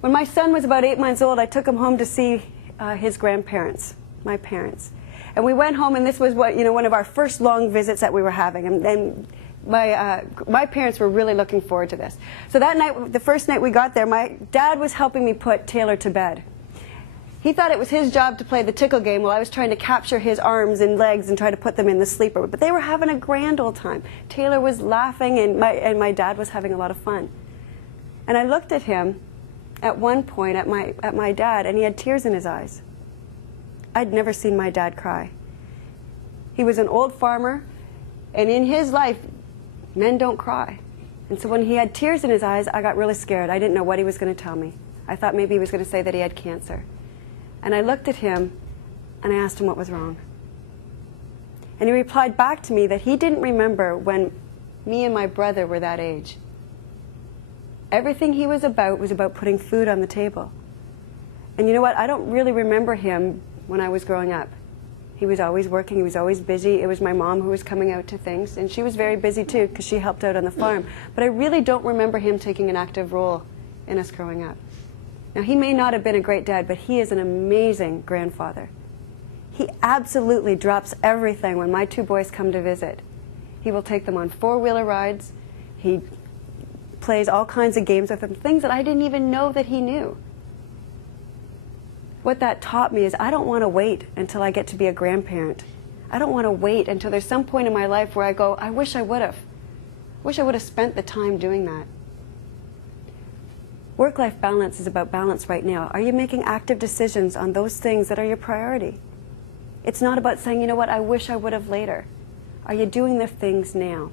When my son was about 8 months old, I took him home to see his grandparents, my parents. And we went home, and this was one of our first long visits that we were having. And my parents were really looking forward to this. So that night, the first night we got there, my dad was helping me put Taylor to bed. He thought it was his job to play the tickle game while I was trying to capture his arms and legs and try to put them in the sleeper. But they were having a grand old time. Taylor was laughing, and my dad was having a lot of fun. And I looked at him at one point, at my dad, and he had tears in his eyes. I'd never seen my dad cry. He was an old farmer, and in his life, men don't cry. And so when he had tears in his eyes, I got really scared. I didn't know what he was going to tell me. I thought maybe he was going to say that he had cancer. And I looked at him, and I asked him what was wrong. And he replied back to me that he didn't remember when me and my brother were that age. Everything he was about putting food on the table. And you know what? I don't really remember him when I was growing up. He was always working. He was always busy. It was my mom who was coming out to things. And she was very busy, too, because she helped out on the farm. But I really don't remember him taking an active role in us growing up. Now, he may not have been a great dad, but he is an amazing grandfather. He absolutely drops everything when my two boys come to visit. He will take them on four-wheeler rides. He plays all kinds of games with them, things that I didn't even know that he knew. What that taught me is I don't want to wait until I get to be a grandparent. I don't want to wait until there's some point in my life where I go, I wish I would have. I wish I would have spent the time doing that. Work-life balance is about balance right now. Are you making active decisions on those things that are your priority? It's not about saying, you know what, I wish I would have later. Are you doing the things now?